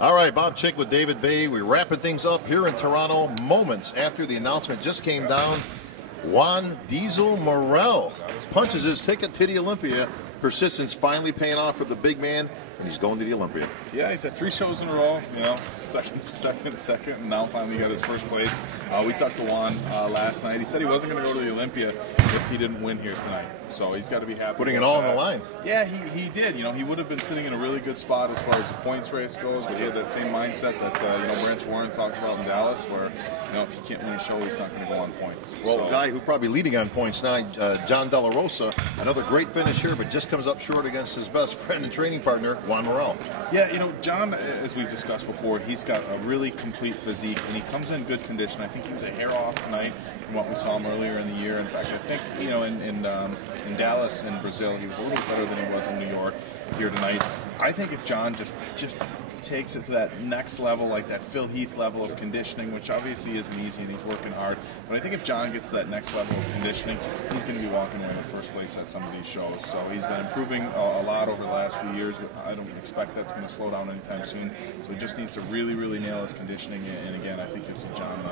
All right, Bob Chick with David Baye. We're wrapping things up here in Toronto moments after the announcement just came down. Juan Diesel Morel punches his ticket to the Olympia. Persistence finally paying off for the big man, and he's going to the Olympia. Yeah, he's had 3 shows in a row, second, and now finally got his first place. We talked to Juan last night. He said he wasn't going to go to the Olympia if he didn't win here tonight. So he's got to be happy. Putting it all on the line. Yeah, he did. He would have been sitting in a really good spot as far as the points race goes, but he had that same mindset that Branch Warren talked about in Dallas, where if he can't win a show, he's not going to go on points. Well, a guy who probably leading on points now, John De La Rosa, another great finish here, but just comes up short against his best friend and training partner, Juan Morel. Yeah, John, as we've discussed before, he's got a really complete physique, and he comes in good condition. I think he was a hair off tonight from what we saw him earlier in the year. In fact, I think, in Dallas and Brazil, he was a little better than he was in New York. Here tonight, I think if John just takes it to that next level, like that Phil Heath level of conditioning, which obviously isn't easy and he's working hard, but I think if John gets to that next level of conditioning, he's going to be walking away in the first place at some of these shows. So he's been improving a lot over the last few years. I don't expect that's going to slow down anytime soon. So he just needs to really, really nail his conditioning. And again, I think you'll see John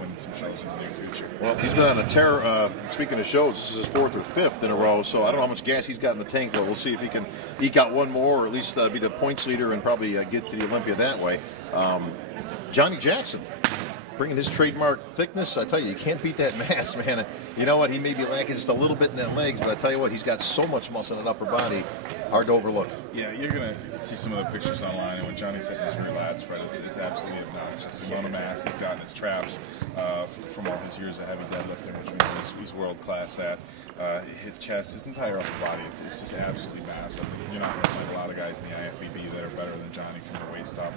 winning some shows in the near future. Well, he's been on a tear. Speaking of shows, this is his 4th or 5th in a row. So I don't know how much gas he's got in the tank, but we'll see if he can eke out one more, or at least be the points leader and probably get to the Olympia that way. Johnny Jackson, bringing his trademark thickness. I tell you, you can't beat that mass, man. You know what? He may be lacking just a little bit in that legs, but I tell you what, he's got so much muscle in that upper body, hard to overlook. Yeah, you're going to see some of the pictures online, and when Johnny's hitting his rear lat spread, it's absolutely obnoxious. The amount of mass he's got in his traps from all his years of heavy deadlifting, which means he's world-class at. His chest, his entire upper body, it's just absolutely massive. You're not going to find a lot of guys in the IFBB that are better than Johnny from the waist up.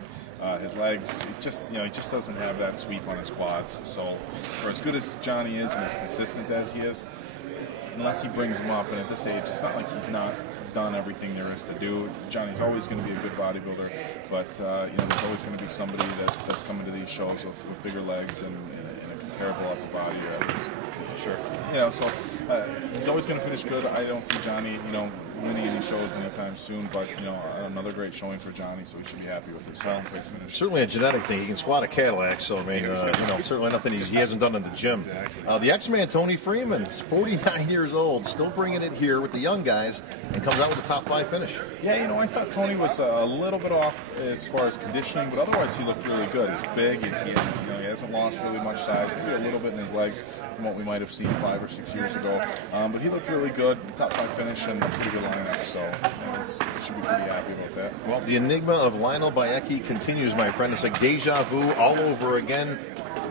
His legs, he just doesn't have that sweep on his quads. So for as good as Johnny is and as consistent as he is, unless he brings him up, and at this age, it's not like he's not done everything there is to do. Johnny's always going to be a good bodybuilder, but there's always going to be somebody that's coming to these shows with bigger legs and a comparable upper body. Sure. So he's always going to finish good. I don't see Johnny, winning any shows anytime soon, but another great showing for Johnny, so we should be happy with his second place finish. Certainly a genetic thing. He can squat a Cadillac, so I mean, certainly nothing he hasn't done in the gym. Exactly. The X-Man Tony Freeman is 49 years old, still bringing it here with the young guys, and comes out with a top 5 finish. Yeah, I thought Tony was a little bit off as far as conditioning, but otherwise he looked really good. He's big, he hasn't lost really much size, maybe a little bit in his legs from what we might have seen 5 or 6 years ago, but he looked really good. Top 5 finish and a pretty good lineup, so should be pretty happy about that. Well, the enigma of Lionel Baye continues, my friend. It's like deja vu all over again.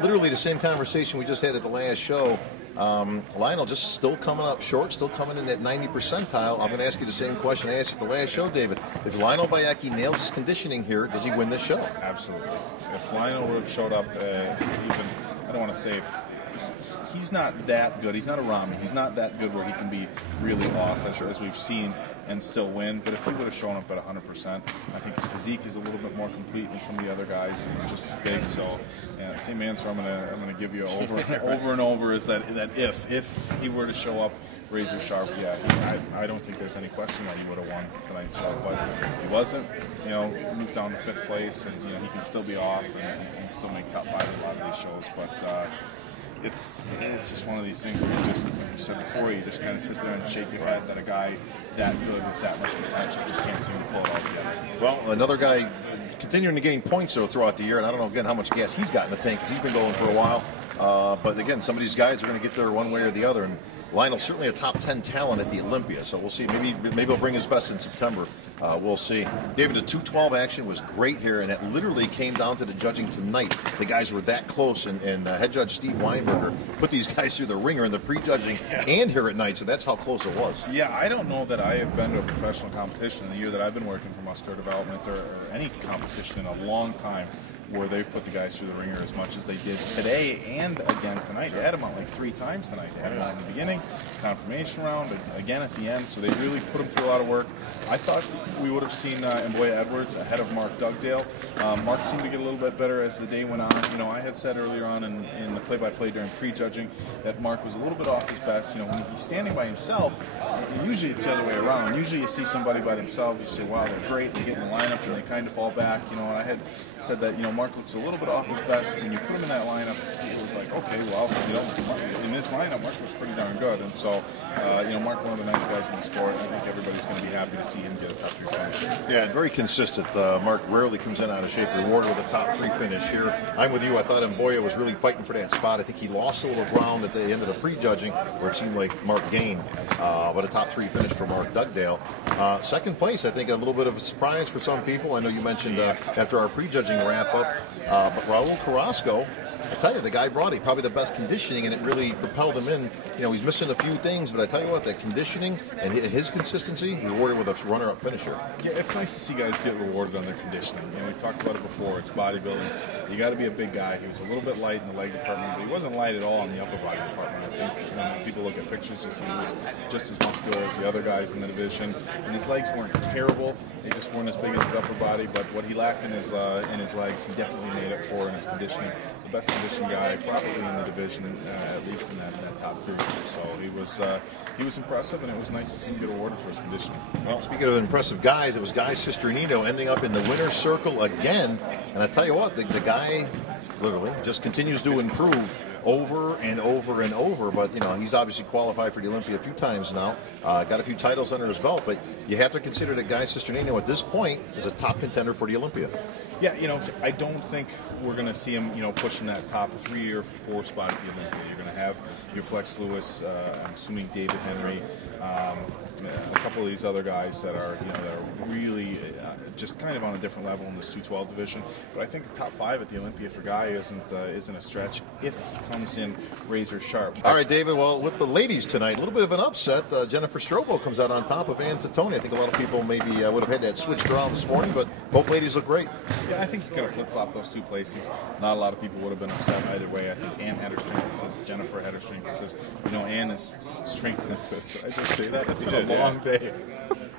Literally the same conversation we just had at the last show. Lionel just still coming up short, still coming in at 90 percentile. I'm going to ask you the same question I asked you at the last show, David. If Lionel Baye nails his conditioning here, does he win this show? Absolutely. If Lionel would have showed up I don't want to say he's not that good. He's not a Rami. He's not that good where he can be really off, as we've seen, and still win. But if he would have shown up at 100%, I think his physique is a little bit more complete than some of the other guys. He's just as big. So, yeah, same answer I'm gonna give you over and over is that if he were to show up razor sharp, I don't think there's any question that he would have won tonight's show. But he wasn't. Moved down to 5th place, and he can still be off and still make top 5 in a lot of these shows. But it's just one of these things where like you said before, you just kind of sit there and shake your head that a guy that good with that much potential just can't seem to pull it all together. Well, another guy continuing to gain points throughout the year, and I don't know again how much gas he's got in the tank because he's been going for a while. But again, some of these guys are going to get there one way or the other, and Lionel's certainly a top 10 talent at the Olympia, so we'll see. Maybe he'll bring his best in September. We'll see. David, the 212 action was great here, and it literally came down to the judging tonight. The guys were that close, and head judge Steve Weinberger put these guys through the ringer in the pre-judging and here at night, so that's how close it was. Yeah, I don't know that I have been to a professional competition in the year that I've been working for Muscular Development or any competition in a long time where they've put the guys through the ringer as much as they did today and again tonight. They had them out like 3 times tonight. They had them out in the beginning, confirmation round, again at the end. So they really put them through a lot of work. I thought we would have seen Baye Edwards ahead of Mark Dugdale. Mark seemed to get a little bit better as the day went on. You know, I had said earlier on in the play-by-play during pre-judging that Mark was a little bit off his best. You know, when he's standing by himself, usually it's the other way around. Usually you see somebody by themselves, you say, wow, they're great, they get in the lineup, and they kind of fall back. You know, and I had said that, you know, Mark looks a little bit off his best. When you put him in that lineup, it was like, okay, well, you know, in this lineup, Mark was pretty darn good. And so, you know, Mark, one of the nice guys in the sport. I think everybody's going to be happy to see him get a top 3 finish. Yeah, and very consistent. Mark rarely comes in out of shape. Rewarded with a top 3 finish here. I'm with you. I thought Baye was really fighting for that spot. I think he lost a little ground at the end of the pre-judging where it seemed like Mark gained. But a top 3 finish for Mark Dugdale. Second place, I think a little bit of a surprise for some people. I know you mentioned after our pre-judging wrap-up, but Raul Carrasco, I tell you, the guy brought it, probably the best conditioning, and it really propelled him in. You know, he's missing a few things, but I tell you what, that conditioning and his consistency, rewarded with a runner-up finisher. Yeah, it's nice to see guys get rewarded on their conditioning. You know, we've talked about it before. It's bodybuilding. You got to be a big guy. He was a little bit light in the leg department, but he wasn't light at all in the upper body department. I think when people look at pictures, he was just as muscular as the other guys in the division, and his legs weren't terrible. They just weren't as big as his upper body, but what he lacked in his legs, he definitely made up for in his conditioning. The best conditioned guy probably in the division, at least in that top group. So he was impressive, and it was nice to see him get awarded for his conditioning. Well, speaking of impressive guys, it was Guy Cicherillo ending up in the winner's circle again. And I tell you what, the guy literally just continues to improve over and over and over. But, you know, he's obviously qualified for the Olympia a few times now. Got a few titles under his belt. But you have to consider that Guy Cicherillo at this point is a top contender for the Olympia. Yeah, you know, I don't think we're going to see him, you know, pushing that top 3 or 4 spot at the Olympia. You're going to have your Flex Lewis, I'm assuming David Henry, a couple of these other guys that are, you know, that are really just kind of on a different level in this 212 division. But I think the top 5 at the Olympia for Guy isn't a stretch if he comes in razor sharp. All right, David. Well, with the ladies tonight, a little bit of an upset. Jennifer Strobo comes out on top of Ann Titoni. I think a lot of people maybe would have had that switched around this morning, but both ladies look great. Yeah, I think you could have flip-flopped those 2 placings. Not a lot of people would have been upset either way. I think Ann had her strength assist, Jennifer had her strength assist. You know, Ann is strength assist. Did I just say that? It's been a long day.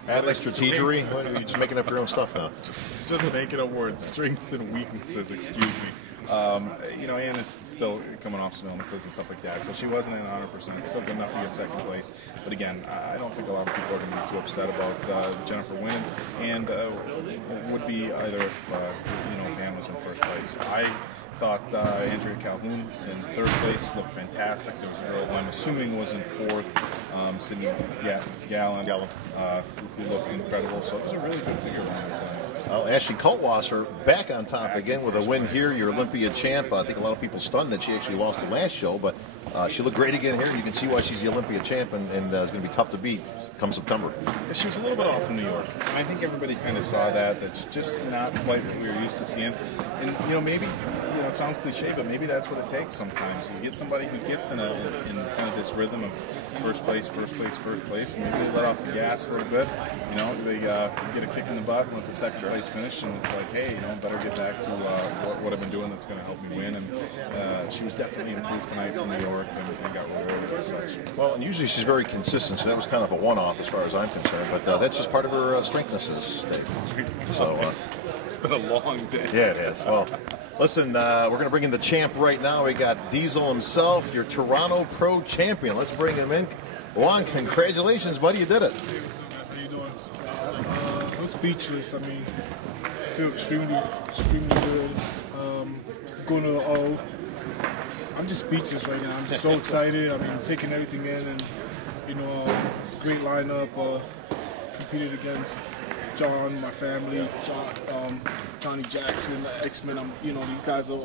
Add like strategery? You're just making up your own stuff now. Just making up words. Strengths and weaknesses, excuse me. You know, Ann is still coming off some illnesses and stuff like that, so she wasn't in 100%. Still good enough to get second place. But again, I don't think a lot of people are going to be too upset about Jennifer winning, and would be either if, you know, if Ann was in first place. I thought Andrea Calhoun in third place looked fantastic. There was a girl who I'm assuming was in fourth, Sydney Gallen, who looked incredible. So it was a really good figure line. Ashley Kaltwasser back on top again with a win here, your Olympia champ. I think a lot of people stunned that she actually lost the last show, but she looked great again here, and you can see why she's the Olympia champ, and it's going to be tough to beat come September. She was a little bit off in New York. I think everybody kind of saw that she's just not quite what we were used to seeing. And, you know, maybe, you know, it sounds cliche, but maybe that's what it takes sometimes. You get somebody who gets in kind of this rhythm of first place, and maybe they let off the gas a little bit. You know, they get a kick in the butt with the second place finish, and it's like, hey, you know, better get back to what I've been doing that's going to help me win. And she was definitely improved tonight from New York and got rewarded as such. Well, and usually she's very consistent, so that was kind of a one-off as far as I'm concerned, but that's just part of her strengthness. So it's been a long day. Yeah, it has. Well, listen, we're going to bring in the champ right now. We got Diesel himself, your Toronto Pro champion. Let's bring him in. Juan, congratulations, buddy. You did it. Hey, what's up, guys? How you doing? I'm speechless. I mean, I feel extremely good. Going to the O. I'm just speechless right now. I'm just so excited. I mean, taking everything in, and you know, it's a great lineup. Competed against John, my family, Johnny Jackson, the X-Men. You know, these guys are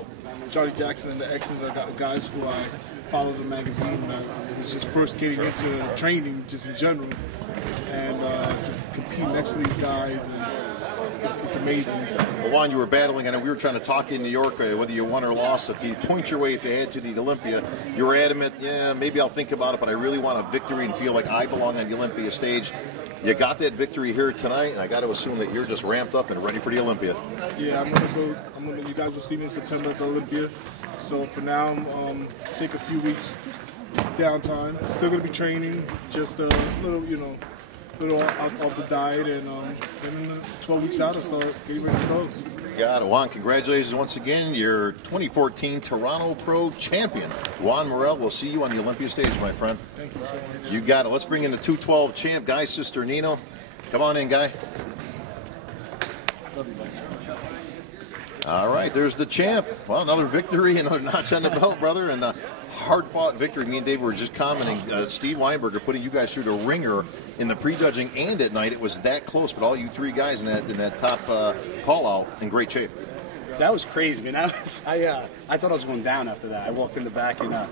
Johnny Jackson and the X-Men are guys who I follow the magazine. I was just first getting into training, just in general, and to compete next to these guys, and it's amazing. Well, Juan, you were battling. I know we were trying to talk in New York, whether you won or lost. If you point your way, if you head to the Olympia, you were adamant. Yeah, maybe I'll think about it, but I really want a victory and feel like I belong on the Olympia stage. You got that victory here tonight, and I got to assume that you're just ramped up and ready for the Olympia. Yeah, I'm gonna go. You guys will see me in September at the Olympia. So for now, take a few weeks downtime. Still gonna be training, just a little, you know, little off the diet, and then 12 weeks out, I start getting ready to go. Got it. Juan, congratulations once again. You're 2014 Toronto Pro champion. Juan Morel, we'll see you on the Olympia stage, my friend. Thank you so much. You got it. Let's bring in the 212 champ, Guy's sister, Nino. Come on in, Guy. All right, there's the champ. Well, another victory, another notch on the belt, brother, and a hard-fought victory. Me and Dave were just commenting. Steve Weinberger putting you guys through the ringer in the prejudging and at night. It was that close, but all you three guys in that top call-out in great shape. That was crazy, man. I thought I was going down after that. I walked in the back and I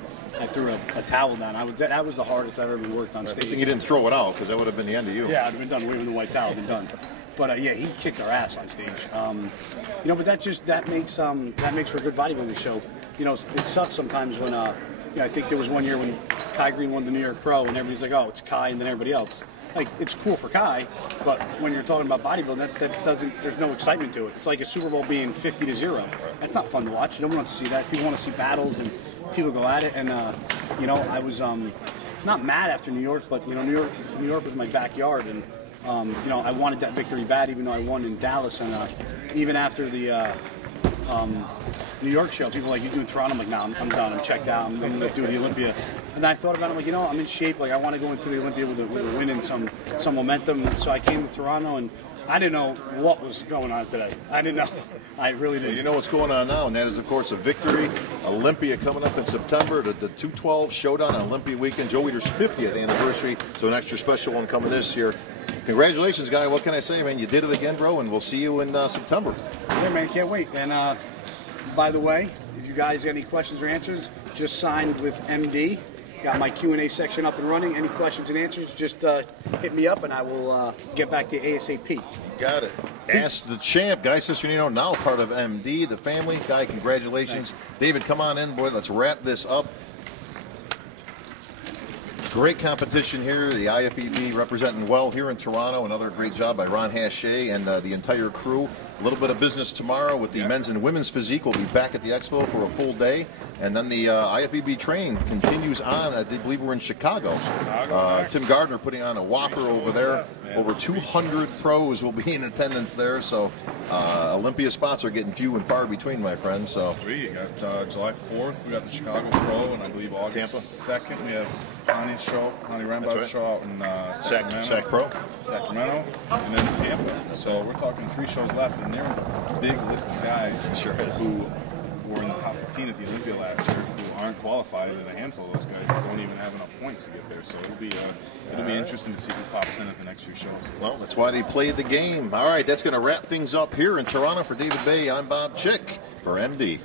threw a towel down. That was the hardest I've ever worked on stage. I think you didn't throw it out because that would have been the end of you. Yeah, I'd have been done waving the white towel. I'd been done. But yeah, he kicked our ass on stage. But that makes for a good bodybuilding show. It sucks sometimes when I think there was one year when Kai Green won the New York Pro, and everybody's like, oh, it's Kai and then everybody else. Like, it's cool for Kai, but when you're talking about bodybuilding, that doesn't. There's no excitement to it. It's like a Super Bowl being 50-0. That's not fun to watch. Nobody wants to see that. People want to see battles and people go at it. And I was not mad after New York, but New York was my backyard, and I wanted that victory bad, even though I won in Dallas. And even after the New York show, people were like, you doing Toronto? I'm like, no, I'm done. I'm checked out. I'm going to do the Olympia. And then I thought about it. I'm like, I'm in shape. Like, I want to go into the Olympia with a win and some momentum. So I came to Toronto, and I didn't know what was going on today. I didn't know. I really didn't. Well, you know what's going on now, and that is, of course, a victory. Olympia coming up in September, the 212 Showdown on Olympia weekend. Joe Weider's 50th anniversary, so an extra special one coming this year. Congratulations, Guy. What can I say, man? You did it again, bro, and we'll see you in September. Yeah, man, can't wait. And by the way, if you guys have any questions or answers, just signed with MD. Got my Q&A section up and running. Any questions and answers, just hit me up, and I will get back to you ASAP. Got it. Ask the champ, Guy Cicherillo, now part of MD, the family. Guy, congratulations. Thanks. David, come on in, boy. Let's wrap this up. Great competition here. The IFBB representing well here in Toronto. Another great job by Ron Hache and the entire crew. A little bit of business tomorrow with the men's and women's physique. We'll be back at the expo for a full day. And then the IFBB train continues on. I believe we're in Chicago. Tim Gardner putting on a whopper over there. Over 200 pros will be in attendance there. So Olympia spots are getting few and far between, my friends. So You got July 4th, we got the Chicago Pro, and I believe August 2nd, we have Connie Rambaugh's show out in Sacramento, and then Tampa. So we're talking 3 shows left, and there's a big list of guys who were in the top 15 at the Olympia last year who aren't qualified, and a handful of those guys don't even have enough points to get there. So it'll be interesting to see who pops in at the next few shows. Well, that's why they played the game. All right, that's going to wrap things up here in Toronto. For David Baye, I'm Bob Chick for MD.